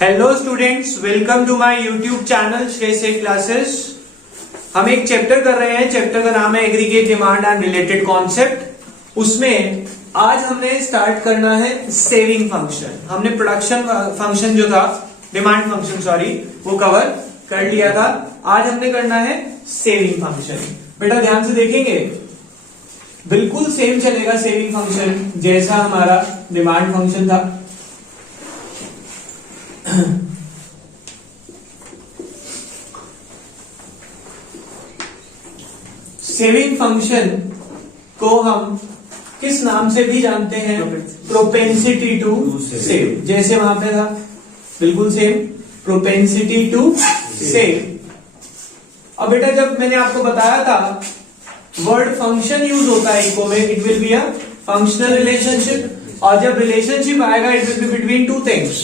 Hello students, welcome to my YouTube channel Shrey classes. हम एक chapter कर रहे हैं। चैप्टर का नाम है aggregate demand and related concept. उसमें आज हमने स्टार्ट करना है सेविंग फंक्शन। हमने प्रोडक्शन फंक्शन जो था, डिमांड फंक्शन सॉरी, वो कवर कर लिया था। आज हमने करना है सेविंग फंक्शन। बेटा ध्यान से देखेंगे, बिल्कुल सेम चलेगा सेविंग फंक्शन जैसा हमारा डिमांड फंक्शन था। सेविंग फंक्शन को हम किस नाम से भी जानते हैं? Propensity to save. जैसे वहां पे था बिल्कुल सेम, प्रोपेंसिटी टू सेव। अब बेटा जब मैंने आपको बताया था वर्ड फंक्शन यूज होता है इको में, it will be a functional relationship. और जब रिलेशनशिप आएगा it will be between two things.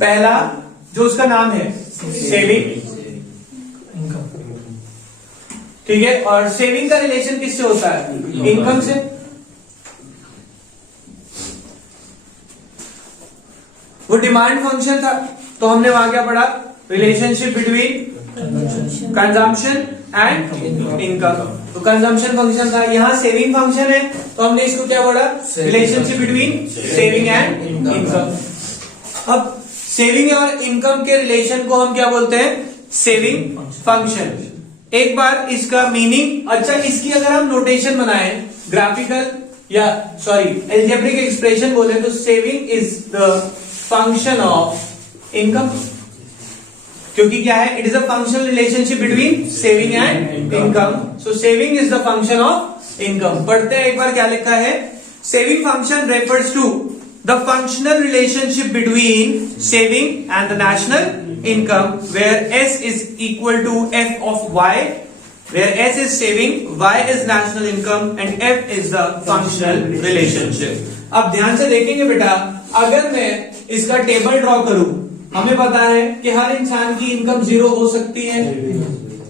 पहला जो उसका नाम है सेविंग, ठीक है। और सेविंग का रिलेशन किससे होता है? इनकम से। वो डिमांड फंक्शन था तो हमने वहां क्या पढ़ा? Relationship between consumption and income. तो कंजम्पशन फंक्शन था, यहां सेविंग फंक्शन है तो हमने इसको क्या पढ़ा? Relationship between saving and income. अब सेविंग और इनकम के रिलेशन को हम क्या बोलते हैं? Saving function. एक बार इसका मीनिंग, अच्छा इसकी अगर हम नोटेशन बनाए ग्राफिकल या सॉरी एल्जेब्रिक एक्सप्रेशन बोले तो saving is the function of income, क्योंकि क्या है? It is a functional relationship between saving and income. So saving is the function of income. पढ़ते हैं एक बार क्या लिखा है। Saving function refers to the functional relationship between saving and the national income, where S is equal to F of Y, where S is saving, Y is national income and F is the functional relationship. अब ध्यान से देखेंगे बेटा, अगर मैं इसका table draw करूं, हमें पता है कि हर इंसान की इनकम जीरो हो सकती है।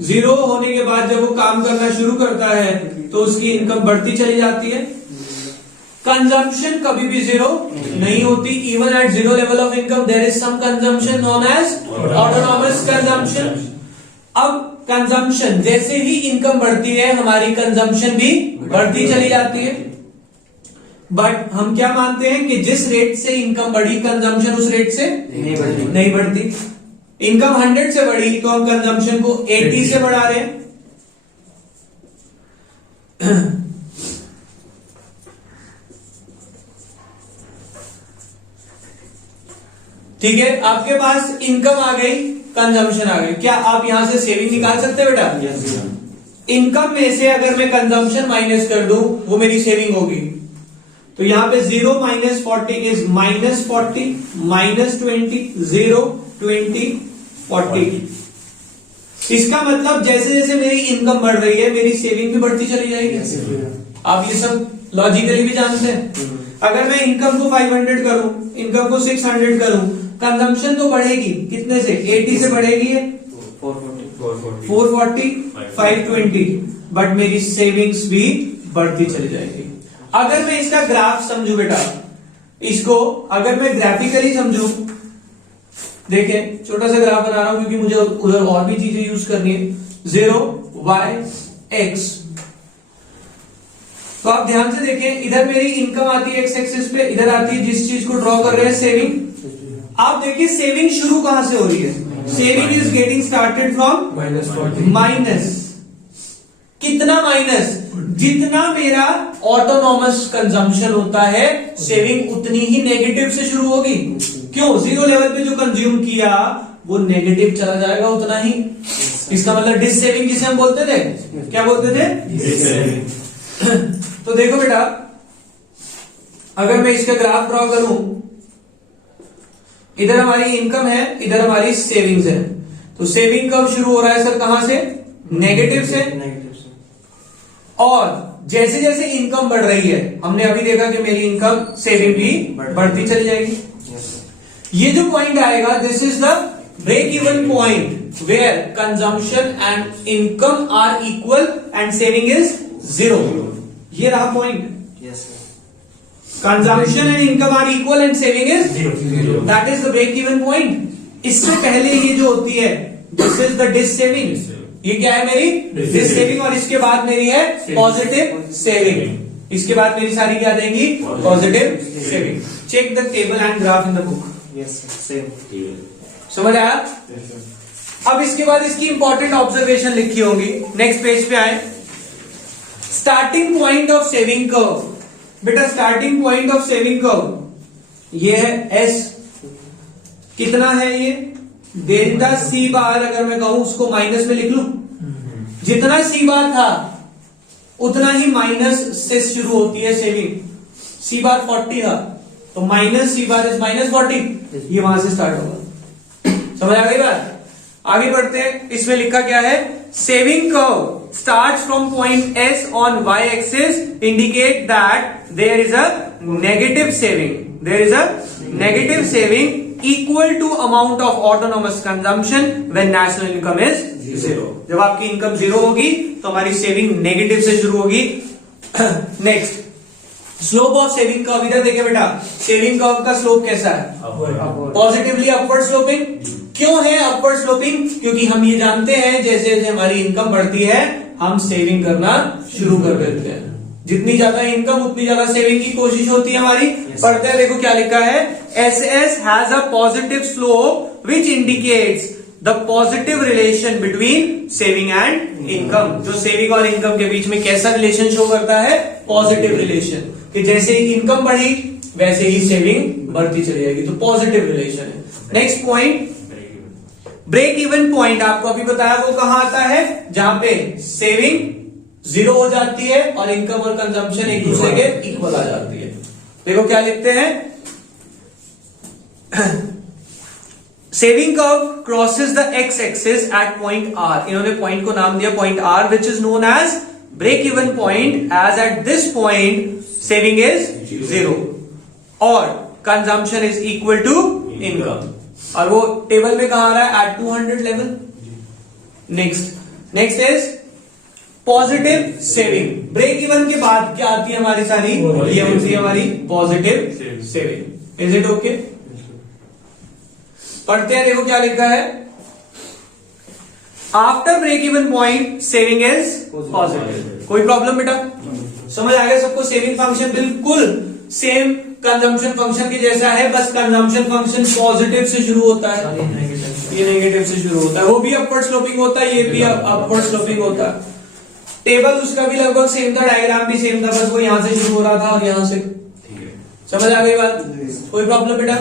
जीरो होने के बाद जब वो काम करना शुरू करता है तो उसकी इनकम बढ़ती चली जाती है। कंजम्पशन कभी भी जीरो नहीं होती। Even at zero level of income there is some consumption known as autonomous consumption. अब कंजम्पशन जैसे ही इनकम बढ़ती है हमारी कंजम्पशन भी बढ़ती चली जाती है। बट हम क्या मानते हैं कि जिस रेट से इनकम बढ़ी कंजम्पशन उस रेट से नहीं बढ़ती। इनकम 100 से बढ़ी तो हम कंजम्पशन को 80 से बढ़ा रहे हैं। ठीक है, आपके पास इनकम आ गई, कंजम्पशन आ गई, क्या आप यहां से सेविंग निकाल सकते हैं बेटा? इनकम में से अगर मैं कंजम्पशन माइनस कर दूं वो मेरी सेविंग होगी। तो यहां पे 0 - 40 इज -40 -20 0 20 40। इसका मतलब जैसे जैसे मेरी इनकम बढ़ रही है मेरी सेविंग भी बढ़ती चली जाएगी। आप ये सब लॉजिकली भी जानते हैं। अगर मैं इनकम को 500 करूं, इनकम को 600 करूं, कंजम्पशन तो बढ़ेगी कितने से? 80 से बढ़ेगी है 440 520, बट मेरी सेविंग्स भी बढ़ती चली जाएगी। अगर मैं इसका ग्राफ समझू बेटा, इसको अगर मैं ग्राफिकली समझू, देखें छोटा सा ग्राफ बना रहा हूं क्योंकि मुझे उधर और भी चीजें यूज करनी है। 0 Y X। तो आप ध्यान से देखें, इधर मेरी इनकम आती है एक्स एक्सिस पे, इधर आती है जिस चीज को ड्रॉ कर रहे हैं सेविंग। आप देखिए सेविंग शुरू कहां से हो रही है? Saving is getting started from minus. कितना माइनस? जितना मेरा ऑटोनॉमस कंजम्पशन होता है सेविंग उतनी ही नेगेटिव से शुरू होगी। क्यों? जीरो लेवल पे जो कंज्यूम किया वो नेगेटिव चला जाएगा उतना ही। इसका मतलब डिस सेविंग जिसे हम बोलते थे, क्या बोलते थे? Dissaving. तो देखो बेटा, अगर मैं इसका ग्राफ ड्रॉ करूं, इधर हमारी इनकम है, इधर हमारी सेविंग्स है। तो सेविंग कब शुरू हो रहा है सर? कहां से? नेगेटिव से। और जैसे जैसे इनकम बढ़ रही है, हमने अभी देखा कि मेरी इनकम सेविंग भी बढ़ती चली जाएगी। ये जो पॉइंट आएगा, this is the break even point where consumption and income are equal and saving is 0। ये रहा point. Consumption and income are equal and saving is 0. That is the break even point. इससे पहले ये जो होती है this is the dissaving, ये क्या है मेरी डिस सेविंग, और इसके बाद मेरी है पॉजिटिव सेविंग, इसके बाद मेरी सारी क्या देंगी positive saving. Check the table and graph in the book. समझ आया? अब इसके बाद इसकी इंपॉर्टेंट ऑब्जर्वेशन लिखी होंगी। नेक्स्ट पेज पे आए, starting point of saving curve. बेटा starting point of saving curve ये है एस, कितना है ये डेल्टा सी बार, अगर मैं कहूं उसको माइनस में लिख लूं, जितना सी बार था उतना ही माइनस से शुरू होती है सेविंग। सी बार 40 था तो minus C bar is minus 40, ये वहां से स्टार्ट होगा। समझ आ गई बात? आगे बढ़ते हैं, इसमें लिखा क्या है, saving curve starts from point S on y-axis indicate that there is a negative saving. There is a negative saving equal to amount of autonomous consumption when national income is zero. जब आपकी income zero होगी तो हमारी saving negative से शुरू होगी। Next, slope of saving curve. इधर देखिए बेटा, सेविंग कर्व का स्लोप कैसा है? Positively upward sloping. क्यों है अपवर्ड स्लोपिंग? क्योंकि हम ये जानते हैं जैसे जैसे हमारी इनकम बढ़ती है हम सेविंग करना शुरू कर देते हैं। जितनी ज्यादा इनकम उतनी ज्यादा सेविंग की कोशिश होती है हमारी। पढ़ते हैं, देखो क्या लिखा है, S S has a positive slope which indicates the positive relation between saving and income. जो सेविंग और इनकम के बीच में कैसा रिलेशन शो करता है? पॉजिटिव रिलेशन, कि जैसे ही इनकम बढ़ी वैसे ही सेविंग बढ़ती चली जाएगी, तो पॉजिटिव रिलेशन है। Next point, break even point. आपको अभी बताया वो कहां आता है? जहां पे सेविंग जीरो हो जाती है और इनकम और कंजम्पशन एक दूसरे के इक्वल आ जाती है। देखो क्या लिखते हैं, saving curve crosses the X axis at point R. इन्होंने पॉइंट को नाम दिया point R, which is known as break even point, as at this point saving is zero और consumption is equal to income. और वो table में कहां आ रहा है? At 200 level. Next is positive saving. Break even के बाद क्या आती है हमारी सारी? ये होती है हमारी positive saving. Is it okay? पढ़ते हैं, देखो क्या लिखा है, after break even point saving is positive. कोई प्रॉब्लम बेटा? समझ आ गया सबको? सेविंग फंक्शन बिल्कुल सेम कंजम्पशन फंक्शन के जैसा है, बस कंजम्पशन फंक्शन पॉजिटिव से शुरू होता है, ये नेगेटिव से शुरू होता है। वो भी अपवर्ड स्लोपिंग होता है, ये भी अपवर्ड स्लोपिंग होता है। टेबल उसका भी लगभग सेम था, डायग्राम भी सेम था, बस वो यहां से शुरू हो रहा था और यहां से। समझ आ गई बात? कोई प्रॉब्लम बेटा?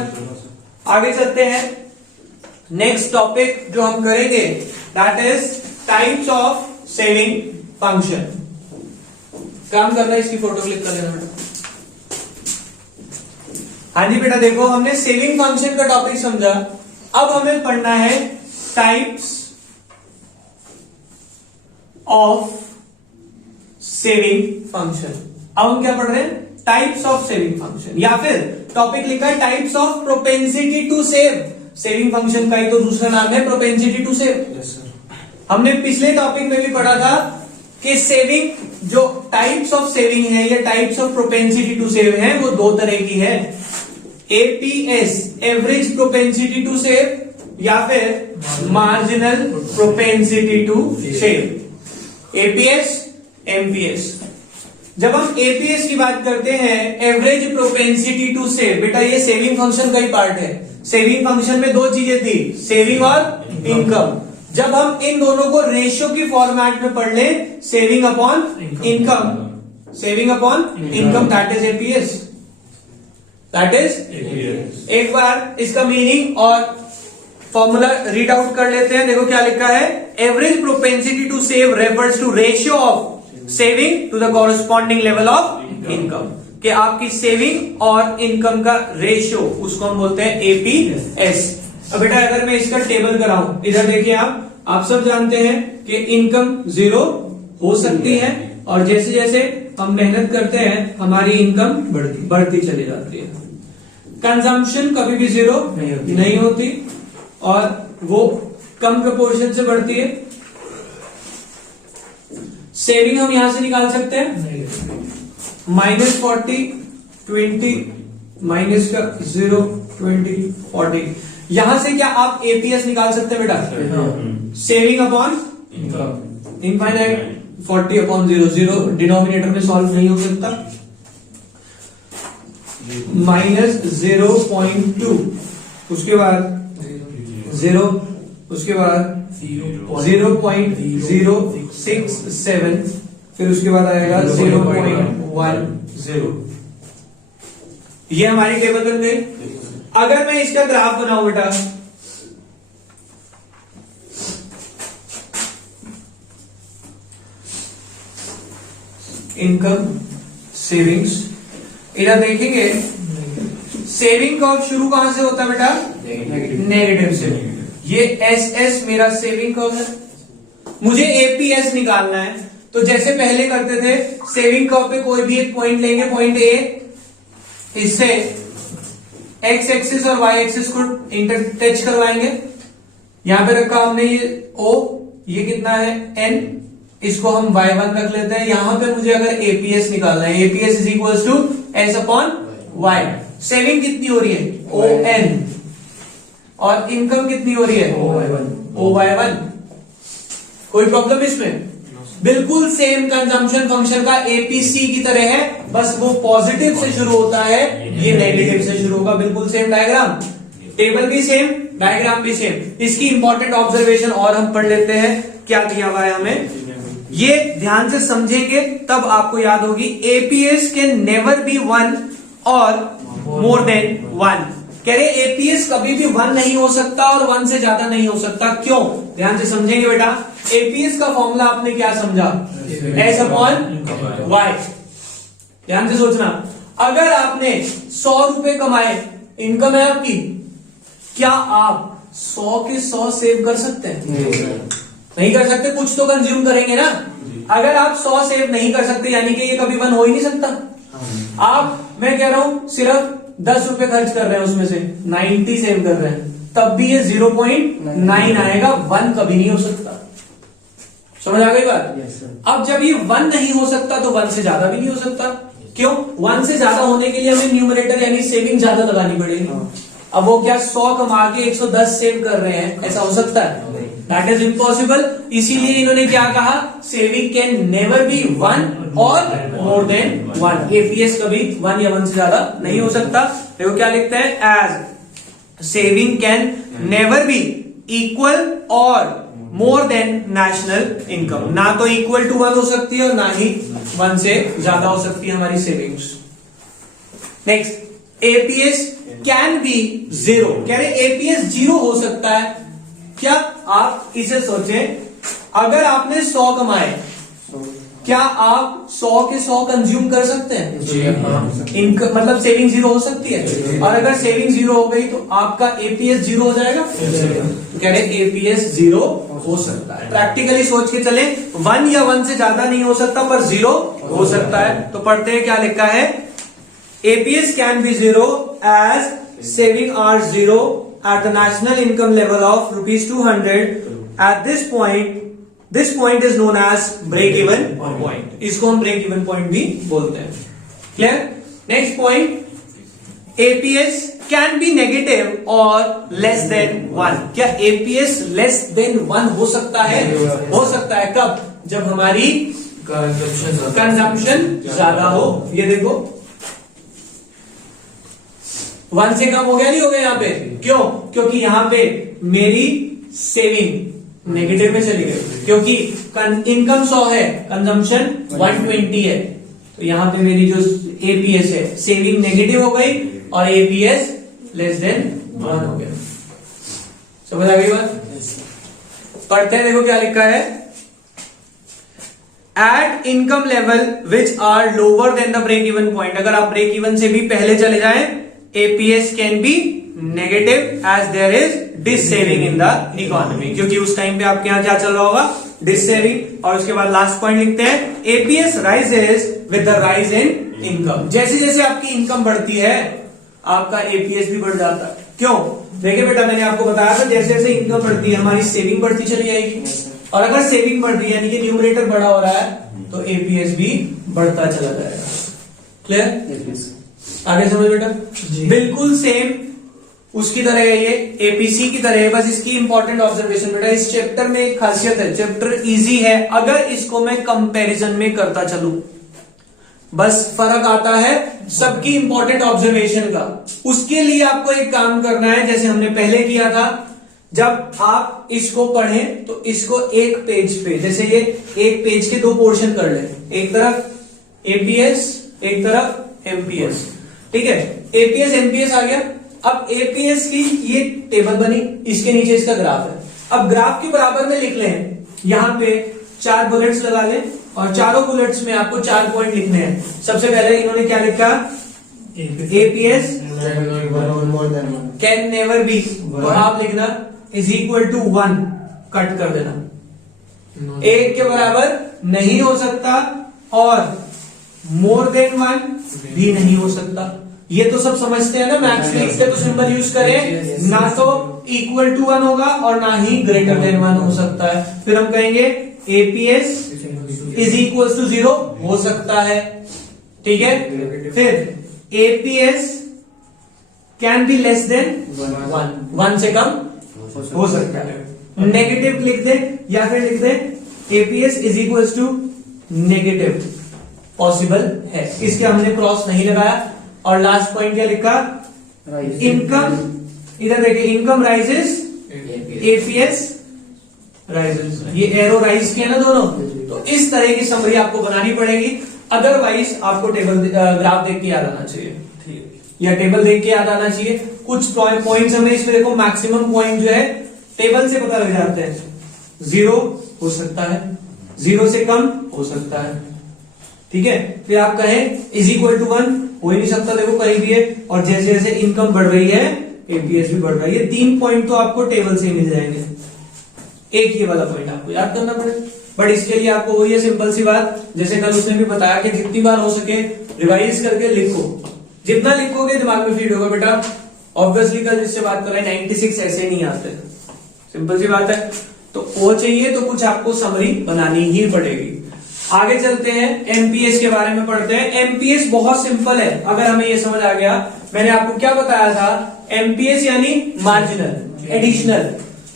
आगे चलते हैं, नेक्स्ट टॉपिक जो हम करेंगे that is types of saving function. काम करना है, इसकी फोटो क्लिक कर लेना बेटा। हाँ जी बेटा, देखो हमने सेविंग फंक्शन का टॉपिक समझा, अब हमें पढ़ना है टाइप्स ऑफ सेविंग फंक्शन। अब हम क्या पढ़ रहे हैं? टाइप्स ऑफ सेविंग फंक्शन, या फिर टॉपिक लिखा है types of propensity to save. Saving function का ही तो दूसरा नाम है प्रोपेंसिटी टू सेव। हमने पिछले टॉपिक में भी पढ़ा था कि सेविंग, जो टाइप्स ऑफ सेविंग है या types of propensity to save है, वो दो तरह की है, APS average propensity to save, या फिर marginal propensity to save. APS MPS. जब हम एपीएस की बात करते हैं, एवरेज प्रोपेंसिटी टू सेव, बेटा ये सेविंग फंक्शन का ही पार्ट है। सेविंग फंक्शन में दो चीजें थी, सेविंग और इनकम। जब हम इन दोनों को रेशियो की फॉर्मेट में पढ़ लें, saving upon income, saving upon income, that is APS, that is. एक बार इसका मीनिंग और फॉर्मूला रीड आउट कर लेते हैं। देखो क्या लिखा है, average propensity to save refers to ratio of saving to the corresponding level of income, कि आपकी सेविंग और इनकम का रेशियो, उसको हम बोलते हैं एपीएस। अब बेटा अगर मैं इसका टेबल कराऊं, इधर देखिए आप सब जानते हैं कि इनकम जीरो हो सकती है और जैसे जैसे हम मेहनत करते हैं हमारी इनकम बढ़ती चली जाती है। कंजम्पशन कभी भी जीरो नहीं होती और वो कम प्रोपोर्शन से बढ़ती है। सेविंग हम यहां से निकाल सकते हैं, -40 20 माइनस का 0 20 40, यहां से क्या आप एपीएस निकाल सकते हैं बेटा? Saving upon infinite 40 upon 0, 0 denominator में सॉल्व नहीं हो सकता, माइनस 0.2, उसके बाद 0, उसके बाद 0.067, फिर उसके बाद आएगा 0.10। ये हमारी टेबल बन गई। अगर मैं इसका ग्राफ बनाऊं बेटा, इनकम सेविंग्स, इधर देखेंगे सेविंग कर्व शुरू कहां से होता है बेटा? नेगेटिव से। ये एस एस मेरा सेविंग कर्व है, मुझे एपीएस निकालना है। तो जैसे पहले करते थे, सेविंग कर्व पे कोई भी एक पॉइंट लेंगे, पॉइंट ए, इससे एक्स एक्सिस और वाई एक्सिस को इंटरटच करवाएंगे। यहां पे रखा हमने ये ओ, ये कितना है एन, इसको हम y1 रख लेते हैं। यहां पे मुझे अगर एपीएस निकालना है, APS is equal to S upon Y. Saving कितनी हो रही है? ओ एन, और इनकम कितनी हो रही है? O Y one. कोई प्रॉब्लम इसमें? बिल्कुल सेम कंजम्पशन फंक्शन का एपीसी की तरह है, बस वो पॉजिटिव से शुरू होता है, ये नेगेटिव से शुरू होगा। बिल्कुल सेम डायग्राम, टेबल भी सेम, डायग्राम भी सेम। इसकी इंपॉर्टेंट ऑब्जर्वेशन और हम पढ़ लेते हैं, क्या दिया हुआ है हमें, ये ध्यान से समझेंगे तब आपको याद होगी। एपीएस कैन नेवर बी 1 और मोर देन 1। कह रहे एपीएस कभी भी 1 नहीं हो सकता और 1 से ज्यादा नहीं हो सकता। क्यों? ध्यान से समझेंगे बेटा। एपीएस का फॉर्मूला आपने क्या समझा? S upon Y. ध्यान से सोचना, अगर आपने 100 रुपए कमाए, इनकम है आपकी, क्या आप 100 के 100 सेव कर सकते हैं? नहीं कर सकते, कुछ तो कंज्यूम करेंगे ना। अगर आप 100 सेव नहीं कर सकते, यानी कि ये कभी 1 हो ही नहीं सकता। आप, मैं कह रहा हूं सिर्फ 10 रुपए खर्च कर रहे हैं, उसमें से 90 सेव कर रहे हैं, तब भी ये 0.9 आएगा, 1 कभी नहीं हो सकता। समझ आ गई बात? अब जब ये 1 नहीं हो सकता तो 1 से ज्यादा भी नहीं हो सकता। क्यों? 1 से ज्यादा होने के लिए हमें न्यूमरेटर यानी सेविंग ज्यादा लगानी पड़ेगी। अब वो क्या 100 कमा के 110 सेव कर रहे हैं, ऐसा हो सकता है? That is impossible. इसीलिए इन्होंने क्या कहा, सेविंग कैन नेवर बी 1 और मोर देन 1। एपीएस कभी 1 या 1 से ज्यादा नहीं हो सकता। देखो क्या लिखते हैं, as saving can never be equal और मोर देन नेशनल इनकम। ना तो इक्वल टू 1 हो सकती है और ना ही 1 से ज्यादा हो सकती है हमारी savings. Next, APS can be 0। कह रहे एपीएस 0 हो सकता है। क्या आप इसे सोचें, अगर आपने 100 कमाए, क्या आप 100 के 100 कंज्यूम कर सकते हैं? इनकम मतलब सेविंग 0 हो सकती है। और अगर सेविंग 0 हो गई तो आपका एपीएस 0 हो जाएगा। तो कह रहे एपीएस 0 हो सकता है। प्रैक्टिकली सोच के चले, 1 या 1 से ज्यादा नहीं हो सकता, पर 0 हो सकता है। तो पढ़ते हैं क्या लिखा है, APS can be 0 as saving are 0 at the national income level of ₹200 at this point is known as break even point। इसको हम break even point भी बोलते हैं। Clear? Next point, APS can be negative और less than 1। क्या APS less than 1 हो सकता है? हो सकता है। कब? जब हमारी कंजम्पशन ज्यादा हो। ये देखो 1 से कम हो गया, नहीं हो गया यहाँ पे? क्यों? क्योंकि यहाँ पे मेरी सेविंग नेगेटिव में चली गई, क्योंकि इनकम 100 है, कंजम्पशन 120 है। तो यहाँ पे मेरी जो एपीएस है, सेविंग नेगेटिव हो गई और एपीएस लेस देन 1 हो गया। समझ आ गई बात? पढ़ते हैं, देखो क्या लिखा है, at income level which are lower than the break even point. अगर आप ब्रेक इवन से भी पहले चले जाएं, APS can be negative as there is dissaving in the economy. क्योंकि उस टाइम पे आपके यहां क्या चल रहा होगा, डिस सेविंग। और उसके बाद लास्ट पॉइंट लिखते हैं, APS rises with the rise in income. जैसे जैसे आपकी इनकम बढ़ती है, आपका एपीएस भी बढ़ जाता है। क्यों? देखिए बेटा, मैंने आपको बताया था, जैसे जैसे इनकम बढ़ती है हमारी सेविंग बढ़ती चली जाएगी, और अगर सेविंग बढ़ रही है यानी कि न्यूमरेटर बड़ा हो रहा है, तो एपीएस भी बढ़ता चला जाएगा। क्लियर? आगे समझ बेटा। बिल्कुल सेम उसकी तरह है ये, एपीसी की तरह है। बस इसकी इंपॉर्टेंट ऑब्जर्वेशन बेटा, इस चैप्टर में एक खासियत है, चैप्टर इजी है अगर इसको मैं कंपैरिजन में करता चलूं। बस फर्क आता है सबकी इंपॉर्टेंट ऑब्जर्वेशन का। उसके लिए आपको एक काम करना है, जैसे हमने पहले किया था, जब आप इसको पढ़ें तो इसको एक पेज पे, जैसे ये एक पेज के दो पोर्शन कर लें, एक तरफ एपीएस एक तरफ एमपीएस, ठीक है। एपीएस एमपीएस आ गया। अब एपीएस की ये टेबल बनी, इसके नीचे इसका ग्राफ है। अब ग्राफ के बराबर में लिख लें, यहां पे 4 बुलेट्स लगा लें और चारों बुलेट्स में आपको 4 पॉइंट लिखने हैं। सबसे पहले इन्होंने क्या लिखा, एपीएस कैन नेवर बी, तो आप लिखना इज इक्वल टू 1, कट कर देना, 1 के बराबर नहीं हो सकता और मोर देन 1 भी नहीं हो सकता। ये तो सब समझते हैं ना, मैथ्स में इससे तो सिंबल यूज करें, ना तो इक्वल टू 1 होगा और ना ही ग्रेटर देन 1 हो सकता है। फिर हम कहेंगे एपीएस इज इक्वल टू 0 हो सकता है, ठीक है। फिर APS can B less then 1 से कम हो सकता है। नेगेटिव लिख दे या फिर लिख दे APS is equal to negative, possible है। इसके हमने क्रॉस नहीं लगाया। और लास्ट पॉइंट क्या लिखा, इनकम, इधर देखिए, इनकम राइजेस एपीएस राइजेस, ये एरो राइज के है ना दोनों। तो इस तरह की समरी आपको बनानी पड़ेगी, अदरवाइज आपको टेबल ग्राफ देख के याद आना चाहिए या टेबल देख के याद आना चाहिए। कुछ पॉइंट्स हमें इसमें देखो, मैक्सिमम पॉइंट जो है टेबल से पता लग जाते हैं। 0 हो सकता है, 0 से कम हो सकता है, ठीक है। फिर आप कहें इज इक्वल टू 1, हो ही नहीं सकता, देखो कहीं भी है। और जैसे जैसे इनकम बढ़ रही है एपीएस भी बढ़ रहा है। ये 3 पॉइंट तो आपको टेबल से ही मिल जाएंगे। एक ये वाला पॉइंट आपको याद करना पड़ेगा, बट इसके लिए आपको वही है सिंपल सी बात, जैसे कल उसने भी बताया कि जितनी बार हो सके रिवाइज करके लिखो, जितना लिखोगे दिमाग में फीड होगा बेटा। ऑब्वियसली कल जिससे बात कर रहे हैं 96 ऐसे नहीं आते, सिंपल सी बात है। तो वो चाहिए तो कुछ आपको समरी बनानी ही पड़ेगी। आगे चलते हैं, एमपीएस के बारे में पढ़ते हैं। एमपीएस बहुत सिंपल है, अगर हमें ये समझ आ गया। मैंने आपको क्या बताया था, एमपीएस यानी मार्जिनल एडिशनल।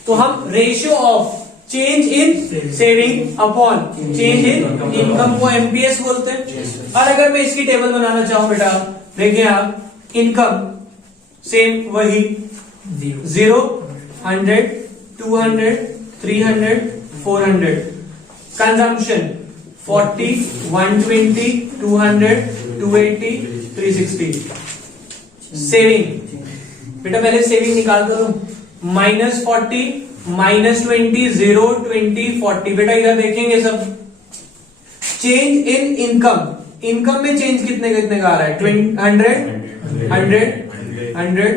तो हम ratio of change in saving upon change in income को एमपीएस बोलते हैं। और अगर मैं इसकी टेबल बनाना चाहूं बेटा, देखिए आप, इनकम सेम वही 0, 100, 200, 300, 400, कंजम्पशन 40, 120, 200, 280, 360, सेविंग बेटा पहले सेविंग निकाल दो, -40, -20, 0, 20, 40। बेटा इधर देखेंगे सब चेंज इन इनकम, इनकम में चेंज कितने कितने का आ रहा है, 100, 100, 100,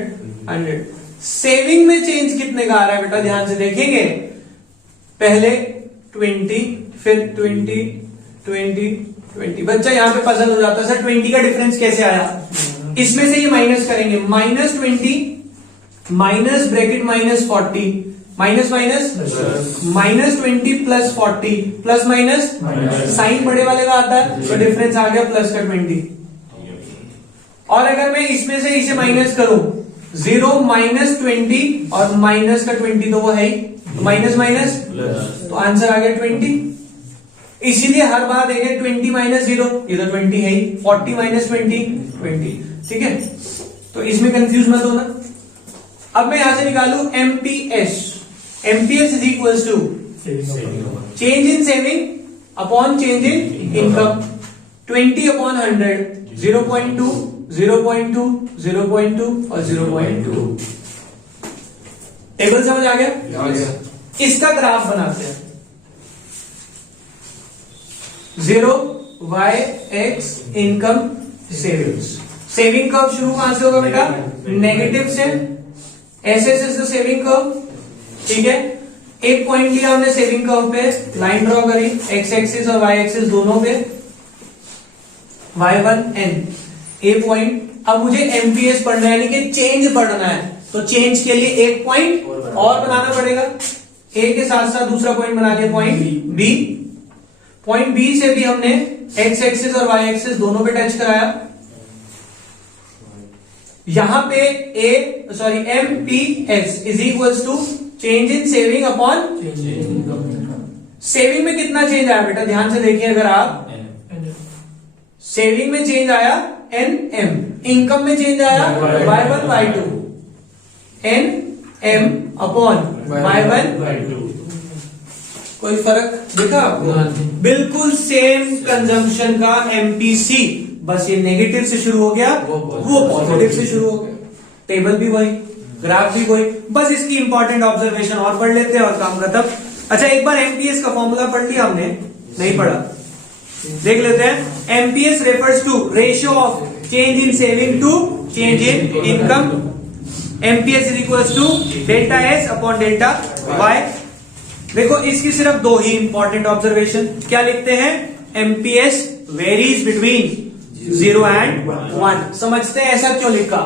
100। सेविंग में चेंज कितने का आ रहा है बेटा, ध्यान से देखेंगे, पहले 20, फिर 20, 20, 20। बच्चा यहाँ पे पजल हो जाता है, सर 20 का डिफरेंस कैसे आया। इसमें से ये माइनस करेंगे, -20 minus bracket -40, minus minus -20 plus 40 plus minus, sign बड़े वाले का आता है तो डिफरेंस आ गया प्लस का 20। और अगर मैं इसमें से इसे माइनस करूं, 0 -20 और माइनस का 20 तो वो है ही, माइनस माइनस तो आंसर आ गया 20। इसीलिए हर बार देखें 20 - 0, ये तो 20 है ही, 40 - 20, 20, ठीक है। तो इसमें कंफ्यूज मत होना। अब मैं यहां से निकालू MPS, MPS is equal to change in saving upon change in income, 20 upon 100, 0.2, 0.2, 0.2 और 0.2। टेबल समझ आ गया। इसका ग्राफ बनाते हैं, 0 y x income savings. Saving curve शुरू कहां से होगा बेटा, नेगेटिव से, ऐसे से सेविंग कर्व, ठीक है। एक पॉइंट लिया हमने सेविंग कर्व पे, लाइन ड्रॉ करी, x एक्सिस और y एक्सिस दोनों पे, y1 n ए पॉइंट। अब मुझे एमपीएस पढ़ना है, यानी कि चेंज पढ़ना है, तो चेंज के लिए एक पॉइंट और बनाना पड़ेगा। ए के साथ साथ दूसरा पॉइंट बना दिया, पॉइंट बी। पॉइंट बी से भी हमने एक्स एक्सिस और वाई एक्सिस दोनों पे टच कराया। यहां पे MPS is equals to change in saving upon saving में कितना चेंज आया बेटा, ध्यान से देखिए अगर आप, सेविंग में चेंज आया NM, इनकम में चेंज आया Y1 Y2, NM upon Y1 Y2। कोई फर्क देखा आपको? बिल्कुल सेम कंजम्पशन का MPC, बस ये नेगेटिव से शुरू हो गया, वो पॉजिटिव से शुरू हो गया। टेबल भी वही, ग्राफ भी वही, बस इसकी इंपॉर्टेंट ऑब्जर्वेशन और पढ़ लेते हैं और काम खत्म। अच्छा, एक बार MPS का फॉर्मूला पढ़ लिया हमने, नहीं पढ़ा, देख लेते हैं। MPS refers to ratio of change in saving to change in income. MPS is equals to delta S upon delta Y। देखो इसकी सिर्फ दो ही इंपॉर्टेंट ऑब्जर्वेशन, क्या लिखते हैं? MPS varies between 0 and 1। समझते हैं ऐसा क्यों लिखा?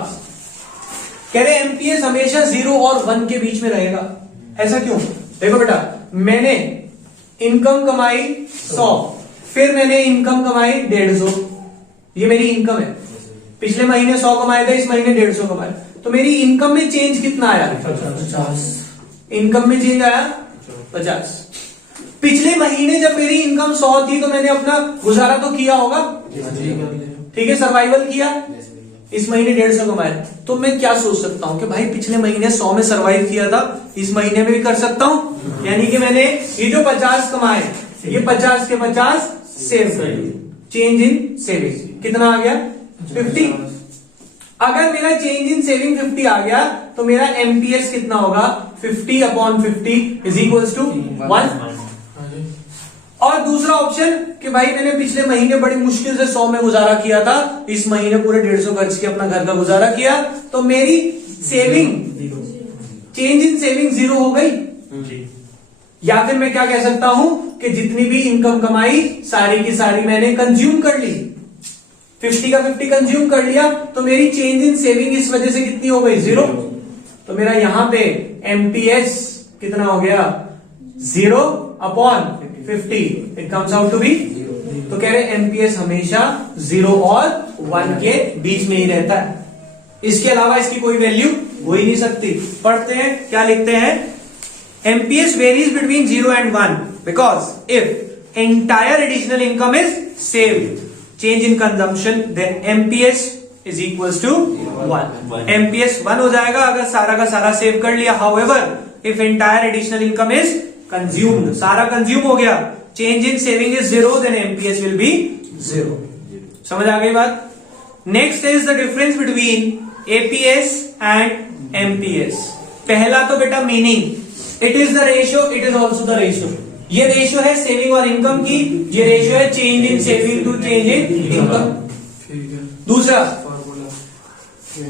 कह रहे MPS हमेशा 0 और 1 के बीच में रहेगा, ऐसा क्यों? देखो बेटा, मैंने इनकम कमाई 100, फिर मैंने इनकम कमाई 150, ये मेरी इनकम है। पिछले महीने 100 कमाए थे, इस महीने 150 कमाए, तो मेरी इनकम में चेंज कितना आया? 50। इनकम में चेंज आया 50। पिछले महीने जब मेरी इनकम 100 थी तो मैंने अपना गुजारा तो किया होगा, ठीक है, सर्वाइवल किया। इस महीने 150 कमाया, तो मैं क्या सोच सकता हूं कि भाई पिछले महीने 100 में सर्वाइव किया था, इस महीने में भी कर सकता हूं। यानी कि मैंने ये जो 50 कमाए, ये 50 के 50 सेव कर लिए। चेंज इन सेविंग कितना आ गया? 50। अगर मेरा चेंज इन सेविंग 50 आ गया तो मेरा MPS कितना होगा? 50 अपॉन 50 इज इक्वल्स टू 1। और दूसरा ऑप्शन कि भाई मैंने पिछले महीने बड़ी मुश्किल से 100 में गुजारा किया था, इस महीने पूरे 150 खर्च के अपना घर का गुजारा किया, तो मेरी सेविंग, चेंज इन सेविंग 0 हो गई। या फिर मैं क्या कह सकता हूं कि जितनी भी इनकम कमाई सारी की सारी मैंने कंज्यूम कर ली, 50 का 50 कंज्यूम कर लिया, तो मेरी चेंज इन सेविंग इस वजह से कितनी हो गई? 0। तो मेरा यहां पे MPS कितना हो गया? 0 upon 50, it comes out to be. तो कह रहे MPS हमेशा 0 और 1 के बीच में ही रहता है, इसके अलावा इसकी कोई वैल्यू हो ही नहीं सकती। पढ़ते हैं, क्या लिखते हैं? MPS varies between 0 and 1 because if entire additional income is saved, change in consumption, then MPS is equals to 1. MPS 1 हो जाएगा अगर सारा का सारा सेव कर लिया। However, if entire additional income is consumed, सारा कंज्यूम हो गया, change in saving is 0, then MPS will be 0. समझ आ गई बात? Next is the difference between APS and MPS. पहला तो बेटा meaning, it is the ratio, it is also the ratio. ये रेशियो है सेविंग और इनकम की, ये रेशियो है change in saving to change in income. दूसरा,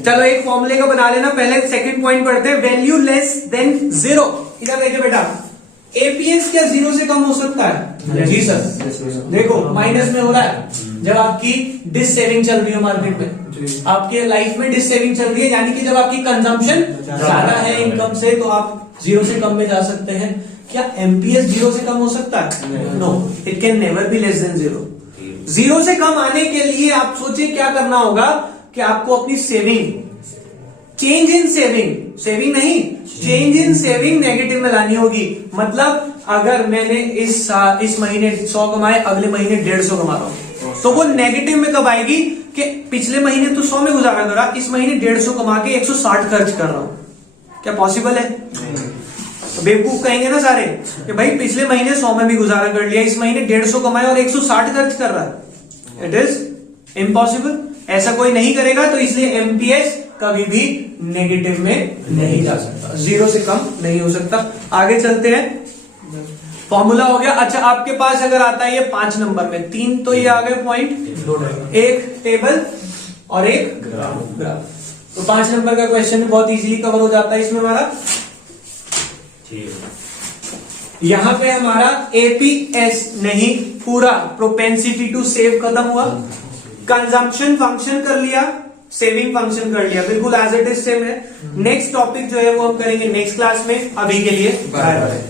चलो एक फॉर्मूले का बना लेना, पहले सेकंड पॉइंट पढ़ते हैं। Value less than 0। इधर देखिए बेटा, एपीएस क्या 0 से कम हो सकता है? जी सर। देखो माइनस में हो रहा है जब आपकी डिस सेविंग चल रही है मार्केट में, आपके लाइफ में डिस सेविंग चल रही है, यानी कि जब आपकी कंजम्पशन ज्यादा है इनकम से तो आप 0 से कम में जा सकते हैं। क्या एमपीएस 0 से कम हो सकता है? No, it can never be less than 0। 0 से कम आने के लिए आप सोचिए क्या करना होगा कि आपको अपनी saving, change in saving, saving नहीं, चेंज इन सेविंग नेगेटिव में लानी होगी। मतलब अगर मैंने इस महीने 100 कमाए, अगले महीने 150 कमा रहा हूं, तो वो नेगेटिव में कब आएगी कि पिछले महीने तो 100 में गुजारा करा, इस महीने 150 कमा के 160 खर्च कर रहा हूं। क्या पॉसिबल है? तो बेवकूफ कहेंगे ना सारे कि भाई पिछले महीने 100 में भी गुजारा कर लिया, इस महीने 150 कमाए और 160 खर्च कर रहा है। इट इज इम्पॉसिबल, ऐसा कोई नहीं करेगा। तो इसलिए एमपीएस कभी भी नेगेटिव में नहीं जा सकता, 0 से कम नहीं हो सकता। आगे चलते हैं, फॉर्मूला हो गया। अच्छा, आपके पास अगर आता है ये 5 नंबर में, 3 तो ये आ गए पॉइंट, एक टेबल और एक ग्राफ। तो 5 नंबर का क्वेश्चन भी बहुत इजीली कवर हो जाता है इसमें हमारा। यहां पे हमारा एपीएस नहीं, पूरा प्रोपेंसिटी टू सेव खत्म हुआ, कंजम्पशन फंक्शन कर लिया, सेविंग फंक्शन कर लिया, बिल्कुल एज इट इज सेम है। नेक्स्ट टॉपिक जो है वो हम करेंगे नेक्स्ट क्लास में। अभी के लिए बाय बाय।